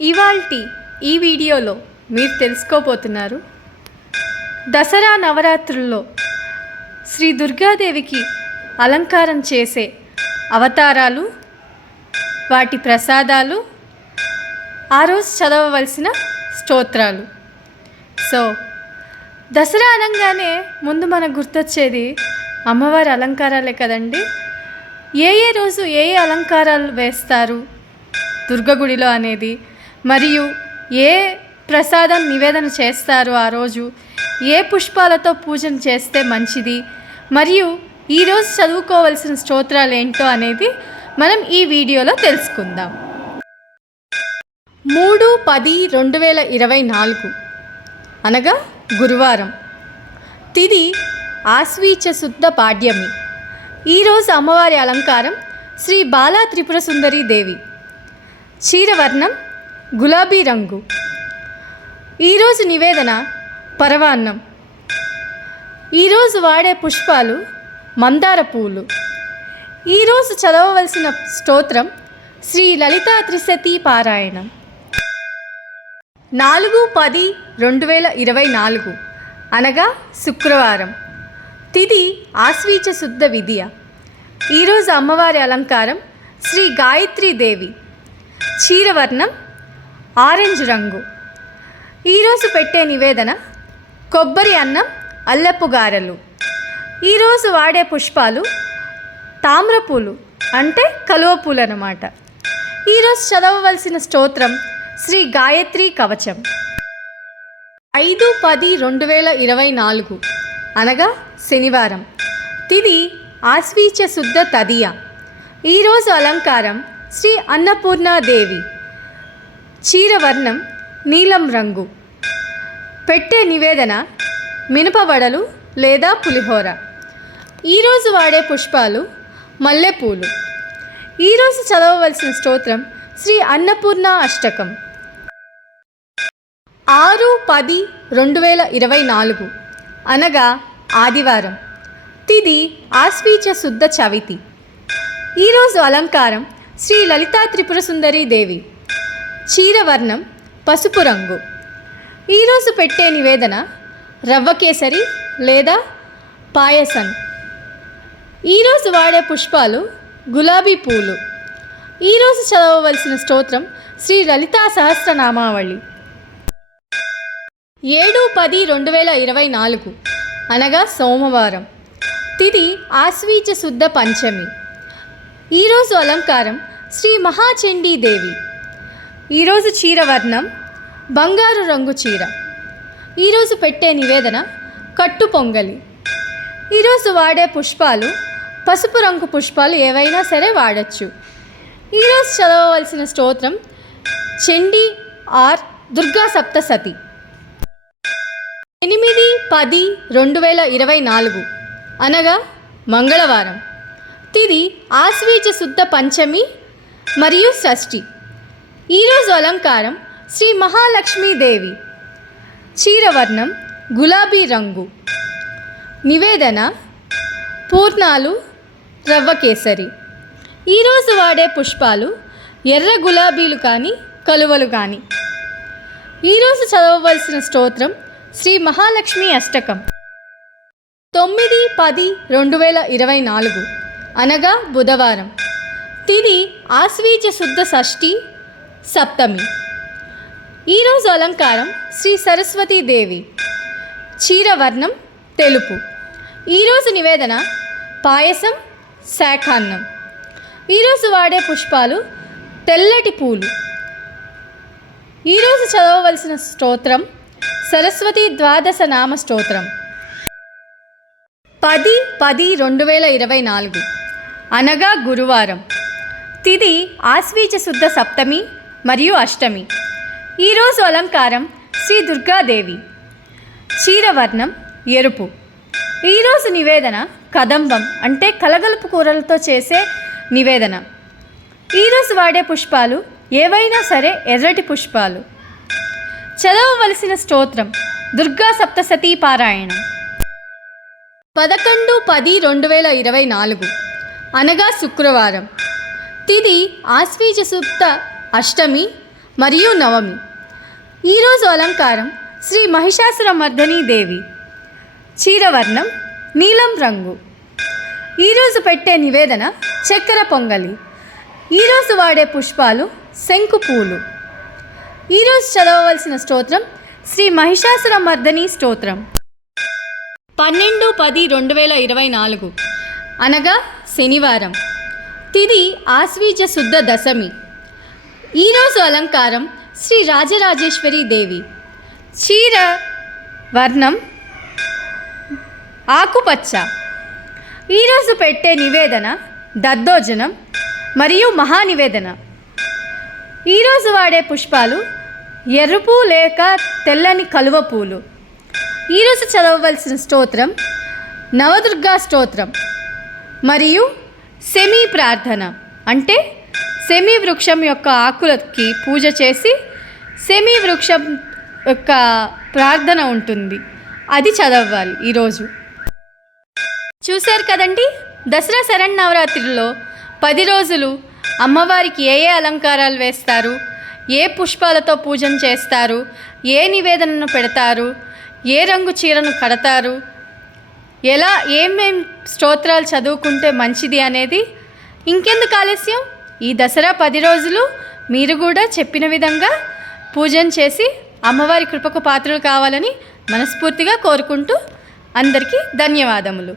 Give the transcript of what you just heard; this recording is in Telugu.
ఇవాల్టి ఈ వీడియోలో మీరు తెలుసుకోబోతున్నారు దసరా నవరాత్రుల్లో శ్రీ దుర్గాదేవికి అలంకారం చేసే అవతారాలు, వాటి ప్రసాదాలు, ఆ రోజు చదవవలసిన స్తోత్రాలు. సో దసరా అనగానే ముందు మనకు గుర్తొచ్చేది అమ్మవారి అలంకారాలే కదండి. ఏ రోజు ఏ అలంకారాలు వేస్తారు దుర్గ గుడిలో అనేది, మరియు ఏ ప్రసాదం నివేదన చేస్తారు, ఆ రోజు ఏ పుష్పాలతో పూజన చేస్తే మంచిది, మరియు ఈరోజు చదువుకోవలసిన స్తోత్రాలు ఏంటో అనేది మనం ఈ వీడియోలో తెలుసుకుందాం. 3/10/2024 అనగా గురువారం, తిది ఆశ్వీజ శుద్ధ పాడ్యమి. ఈరోజు అమ్మవారి అలంకారం శ్రీ బాలా త్రిపుర సుందరీ దేవి. క్షీరవర్ణం గులాబీ రంగు. ఈరోజు నివేదన పరవాన్నం. ఈరోజు వాడే పుష్పాలు మందార పూలు. ఈరోజు చదవవలసిన స్తోత్రం శ్రీ లలితా త్రిశతి పారాయణం. 4/10/2024 అనగా శుక్రవారం, తిది ఆశ్వీజ శుద్ధ విద్య. ఈరోజు అమ్మవారి అలంకారం శ్రీ గాయత్రీ దేవి. క్షీరవర్ణం ఆరెంజ్ రంగు. ఈరోజు పెట్టే నివేదన కొబ్బరి అన్నం, అల్లెపు గారెలు. ఈరోజు వాడే పుష్పాలు తామ్రపూలు అంటే కలువ పూలు అన్నమాట. ఈరోజు చదవవలసిన స్తోత్రం శ్రీ గాయత్రీ కవచం. 5/10/2024 అనగా శనివారం, తిది ఆశ్వీజ శుద్ధ తదియ. ఈరోజు అలంకారం శ్రీ అన్నపూర్ణాదేవి. క్షీరవర్ణం నీలం రంగు. పెట్టే నివేదన మినపవడలు లేదా పులిహోర. ఈరోజు వాడే పుష్పాలు మల్లెపూలు. ఈరోజు చదవవలసిన స్తోత్రం శ్రీ అన్నపూర్ణ అష్టకం. 6/10/2024 అనగా ఆదివారం, తిది ఆశ్వీజ శుద్ధ చవితి. ఈరోజు అలంకారం శ్రీ లలితా త్రిపుర సుందరీ దేవి. క్షీరవర్ణం పసుపు రంగు. ఈరోజు పెట్టే నివేదన రవ్వ కేసరి లేదా పాయసం. ఈరోజు వాడే పుష్పాలు గులాబీ పూలు. ఈరోజు చదవవలసిన స్తోత్రం శ్రీ లలితా సహస్రనామావళి. 7/10/2024 అనగా సోమవారం, తిది ఆశ్వీజ శుద్ధ పంచమి. ఈరోజు అలంకారం శ్రీ మహాచండీ దేవి. ఈరోజు క్షీరవర్ణం బంగారు రంగు చీర. ఈరోజు పెట్టే నివేదన కట్టు పొంగలి. ఈరోజు వాడే పుష్పాలు పసుపు రంగు పుష్పాలు ఏవైనా సరే వాడచ్చు. ఈరోజు చదవవలసిన స్తోత్రం చండీ ఆర్ దుర్గా సప్తసతి. 8/10/2024 అనగా మంగళవారం, తిది ఆశ్వీజ శుద్ధ పంచమి మరియు షష్ఠి. ఈరోజు అలంకారం శ్రీ మహాలక్ష్మీదేవి. క్షీరవర్ణం గులాబీ రంగు. నివేదన పూర్ణాలు, రవ్వ కేసరి. ఈరోజు వాడే పుష్పాలు ఎర్ర గులాబీలు కానీ కలువలు కానీ. ఈరోజు చదవవలసిన స్తోత్రం శ్రీ మహాలక్ష్మి అష్టకం. 9/10/2024 అనగా బుధవారం, తిది ఆశ్వీజ శుద్ధ షష్ఠి సప్తమి. ఈరోజు అలంకారం శ్రీ సరస్వతీదేవి. క్షీరవర్ణం తెలుపు. ఈరోజు నివేదన పాయసం, శాఖాన్నం. ఈరోజు వాడే పుష్పాలు తెల్లటి పూలు. ఈరోజు చదవవలసిన స్తోత్రం సరస్వతి ద్వాదశ నామ స్తోత్రం. 10/10/2024 అనగా గురువారం, తిది ఆశ్వీజ శుద్ధ సప్తమి మరియు అష్టమి. ఈరోజు అలంకారం శ్రీ దుర్గాదేవి. క్షీరవర్ణం ఎరుపు. ఈరోజు నివేదన కదంబం అంటే కలగలుపు కూరలతో చేసే నివేదన. ఈరోజు వాడే పుష్పాలు ఏవైనా సరే ఎర్రటి పుష్పాలు. చదవవలసిన స్తోత్రం దుర్గా సప్తసతీ పారాయణం. 11/10/2024 అనగా శుక్రవారం, తిది ఆశ్వీజ శుద్ధ అష్టమి మరియు నవమి. ఈరోజు అలంకారం శ్రీ మహిషాసురమర్దినీ దేవి. చీరవర్ణం నీలం రంగు. ఈరోజు పెట్టే నివేదన చక్కెర పొంగలి. ఈరోజు వాడే పుష్పాలు శంకు పూలు. ఈరోజు చదవవలసిన స్తోత్రం శ్రీ మహిషాసురమర్దినీ స్తోత్రం. 12/10/2024 అనగా శనివారం. తిథి ఆశ్వీజ శుద్ధ దశమి. ఈరోజు అలంకారం శ్రీ రాజరాజేశ్వరీ దేవి. చీర వర్ణం ఆకుపచ్చ. ఈరోజు పెట్టే నివేదన దద్దోజనం మరియు మహానివేదన. ఈరోజు వాడే పుష్పాలు ఎరుపు లేక తెల్లని కలువ పూలు. ఈరోజు చదవవలసిన స్తోత్రం నవదుర్గా స్తోత్రం మరియు సెమీ ప్రార్థన. అంటే సెమీ వృక్షం యొక్క ఆకులకి పూజ చేసి సెమీ వృక్షం యొక్క ప్రార్థన ఉంటుంది, అది చదవాలి ఈరోజు. చూశారు కదండి, దసరా శరన్నవరాత్రిలో 10 రోజులు అమ్మవారికి ఏ అలంకారాలు వేస్తారు, ఏ పుష్పాలతో పూజన చేస్తారు, ఏ నివేదనను పెడతారు, ఏ రంగు చీరను కడతారు, ఎలా ఏమేం స్తోత్రాలు చదువుకుంటే మంచిది అనేది ఇంకెందుకు ఆలస్యం, ఈ దసరా 10 రోజులు మీరు కూడా చెప్పిన విధంగా పూజన చేసి అమ్మవారి కృపకు పాత్రలు కావాలని మనస్ఫూర్తిగా కోరుకుంటూ అందరికీ ధన్యవాదములు.